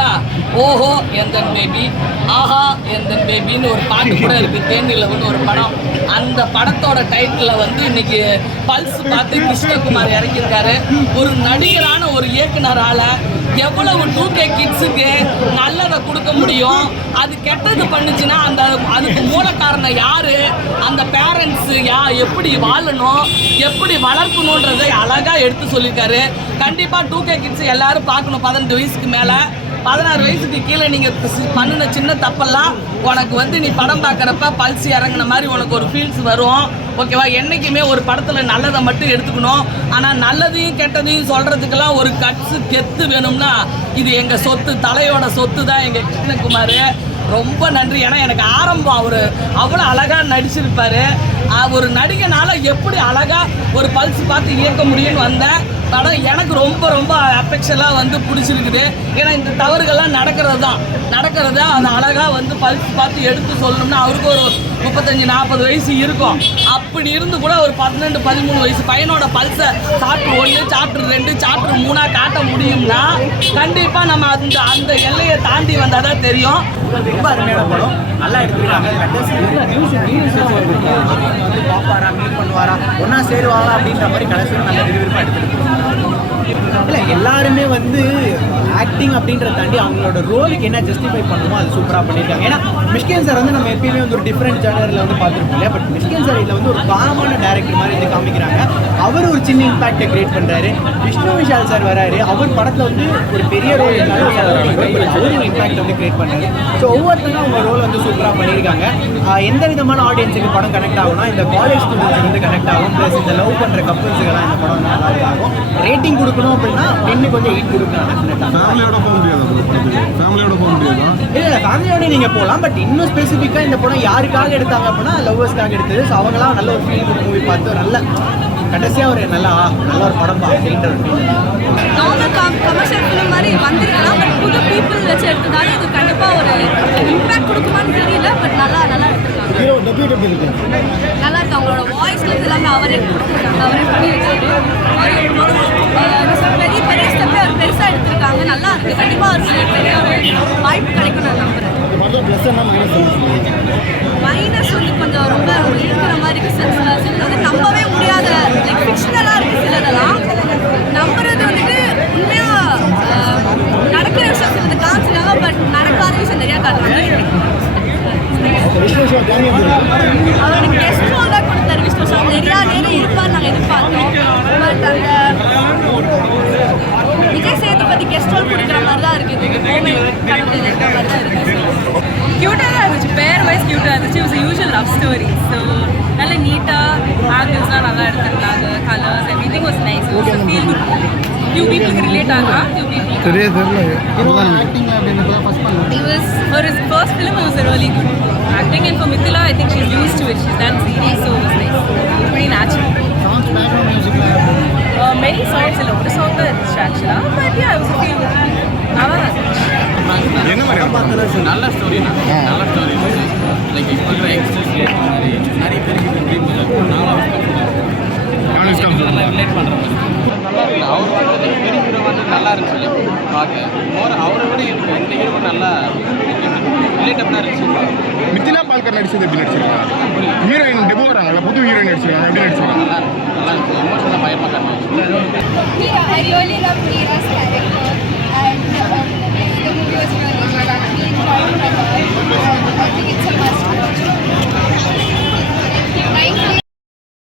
கண்டிப்பா. ஓஹோ எந்தன் பேபி ஆஹா எந்தன் பேபின்னு ஒரு பாட்டு கூட இருக்கு. தேனிலவுன்னு ஒரு படம். அந்த படத்தோட டைட்டில் வந்து இன்னைக்கு பல்ஸ் பார்த்து கிருஷ்ணகுமார் இறக்கியிருக்காரு ஒரு நடிகரான ஒரு இயக்குனரால எவ்வளவு டூ கே கிட்ஸுக்கு நல்லதை கொடுக்க முடியும்? அது கெட்டது பண்ணுச்சுன்னா அந்த அதுக்கு மூல காரணம் யாரு? அந்த பேரண்ட்ஸு யா எப்படி வாழணும்? எப்படி வளர்க்கணுன்றதை அழகா எடுத்து சொல்லியிருக்காரு. கண்டிப்பா டூ கே கிட்ஸ் எல்லாரும் பார்க்கணும் பதினெட்டு வயசுக்கு மேலே. பதினாறு வயசுக்கு கீழே நீங்கள் பண்ணின சின்ன தப்பெல்லாம் உனக்கு வந்து நீ படம் பார்க்குறப்ப பல்ஸ் இறங்குன மாதிரி உனக்கு ஒரு ஃபீல்ஸ் வரும். ஓகேவா? என்றைக்குமே ஒரு படத்தில் நல்லதை மட்டும் எடுத்துக்கணும். ஆனால் நல்லதையும் கெட்டதையும் சொல்கிறதுக்கெல்லாம் ஒரு கட்ஸு கெத்து வேணும்னா இது எங்கள் சொத்து தலையோட சொத்து தான் எங்கள் கிருஷ்ணகுமார் ரொம்ப நன்றி. ஏன்னா எனக்கு ஆரம்பம் அவர் அவ்வளோ அழகாக நடிச்சிருப்பார். ஒரு நடிகனால் எப்படி அழகாக ஒரு பல்ஸ் பார்த்து இயக்க முடியும்னு வந்தேன். படம் எனக்கு ரொம்ப ரொம்ப அஃபெக்ஷனாக வந்து பிடிச்சிருக்குது. ஏன்னா இந்த தவறுகள்லாம் நடக்கிறது தான் நடக்கிறத அதை அழகாக வந்து பல்ஸ் பார்த்து எடுத்து சொல்லணும்னா அவருக்கு ஒரு முப்பத்தஞ்சு நாற்பது வயசு இருக்கும். அப்படி இருந்து கூட ஒரு பன்னெண்டு பதிமூணு வயசு பையனோட பல்ஸை சாப்பிட்டு ஒன்று சாப்பிட்டு ரெண்டு சாப்பிட்டு மூணாக காட்ட முடியும்னா கண்டிப்பாக நம்ம அந்த அந்த எல்லையை தாண்டி வந்தால் தான் தெரியும். ரொம்ப அருமையான படம். நல்லா வந்து பாப்பாரா மீட் பண்ணுவாரா ஒன்றா சேருவாங்களா அப்படின்ற மாதிரி கடைசியில் நல்ல விறுவிறுப்பாக எடுத்துருக்கு இல்லை எல்லாருமே வந்து ஆக்டிங் அப்படின்றத தாண்டி அவங்களோட ரோலுக்கு என்ன ஜஸ்டிஃபை பண்ணுமோ அது சூப்பராக பண்ணியிருக்காங்க ஏன்னா மிஷ்கேன் சார் வந்து நம்ம எப்பயுமே வந்து ஒரு டிஃப்ரெண்ட் ஜேனரில் வந்து பார்த்துருப்போம் இல்லையா? பட் மிஷ்கேன் சார் இதில் வந்து ஒரு காமனான டேரக்டர் மாதிரி வந்து காமிக்கிறாங்க. அவர் ஒரு சின்ன இம்பாக்டை கிரியேட் பண்ணுறாரு விஷ்ணு விஷால் சார் வராரு. அவர் படத்தில் வந்து ஒரு பெரிய ரோல் இருந்தாலும் இம்பாக்ட் வந்து கிரியேட் பண்ணாரு ஸோ ஒவ்வொருத்தரும் அவங்க ரோல் வந்து சூப்பராக பண்ணியிருக்காங்க. எந்த விதமான ஆடியன்ஸுக்கு படம் கனெக்ட் ஆகும்னா இந்த காலேஜ் ஸ்டூடெண்ட்ஸ் வந்து கனெக்ட் ஆகும். ப்ளஸ் இந்த லவ் பண்ணுற கப்பல்ஸுக்கெல்லாம் இந்த படம் வந்து நல்லா ஆகும் ரேட்டிங் கொடுக்கணும் அப்படின்னா டென்னு கொஞ்சம் எயிட் கொடுக்கலாம் ஃபேமிலியோட போக முடியாது ஃபேமிலியோட போக முடியாதா? இல்லை ஃபேமிலியோட நீங்கள் போகலாம் பட் இன்னும் ஸ்பெசிஃபிக்காக இந்த படம் யாருக்காக எடுத்தாங்க அப்படின்னா லவ்வர்ஸ்க்காக எடுத்தது. ஸோ அவங்களாம் நல்ல ஒரு ஃபீல் குட் மூவி பார்த்து நல்ல கடைசியாக ஒரு நல்லா நல்ல ஒரு படம் பா அப்படின்ற ஒரு ஃபீல் நார்மல் கமர்ஷியல் ஃபிலிம் மாதிரி வந்திருக்கலாம் பட் புது பீப்புள் வச்சு எடுத்ததால இது கண்டிப்பாக ஒரு இம்பாக்ட் கொடுக்குமான்னு தெரியல பட் நல்லா நல்லா ஹீரோ டெபியூட் எப்படி இருக்கு நல்லா இருக்கு அவங்களோட வாய்ஸ்ல அவரே கொடுத்துருக்காங்க அவரே பெரிய பெரிய பெருசாக எடுத்திருக்காங்க நல்லா இருக்கு கண்டிப்பாக அவருக்கு பெரிய ஒரு வாய்ப்பு கிடைக்கும் நான் நம்புறேன். கெஸ்ட் ரோல் தான் கொடுத்தாரு விஷ்ணு. சார் நேரம் இருப்பார் நாங்கள் எதிர்பார்த்தோம் பட் அந்த விஜய் சேதுபதி கெஸ்ட் ரோல் கொடுக்குற மாதிரி தான் இருக்குது க்யூட்டாக தான் இருந்துச்சு. பேர் வைஸ் க்யூட்டாக இருந்துச்சு. It's usual love story so நல்ல நீட்டாக ஆங்கிள்ஸ்லாம் நல்லா எடுத்திருந்தாங்க. Colours every thing was nice feel good few பீப்புளுக்கு ரிலேட் ஆகலாம் ஃபியூ பீப்புளுக்கு தெரிய தெரியல ஹீரோ ஆக்டிங் அப்படின்றது ஃபர்ஸ்ட் பண்ணல It was for his first film. It was really good acting, and for Mithila, I think she's used to it. She's done series, so it was nice. It's pretty natural. Songs background மியூசிக்ல Uh, many songs, a lot of songs are distraction, but yeah, it was a feel good. நல்லா இருந்துச்சு. என்ன மாதிரி நல்ல story நல்ல story like இப்போ இருக்கிற youngsters நிறைய பேருக்கு நல்லா ரிலேட் பண்ணுற மாதிரி நல்லா இருக்கு அவர் வந்து பெரிய ஹீரோ வந்து நல்லா இருந்துச்சு பார்க்க மோர் அவரை விட எனக்கு இந்த ஹீரோ நல்லா ரிலேட்டபிளாக இருந்துச்சு மித்திலா பால்கர் நடிச்சது எப்படி நடிச்சிருக்காங்க ஹீரோயின் டெபோ வராங்கல்ல புது ஹீரோயின் நடிச்சிருக்காங்க. எப்படி நடிச்சிருக்காங்க? நல்லா இருக்கு நல்லா இருந்துச்சு எமோஷனலாக பயமாக Yeah, I really love Mira's character and um,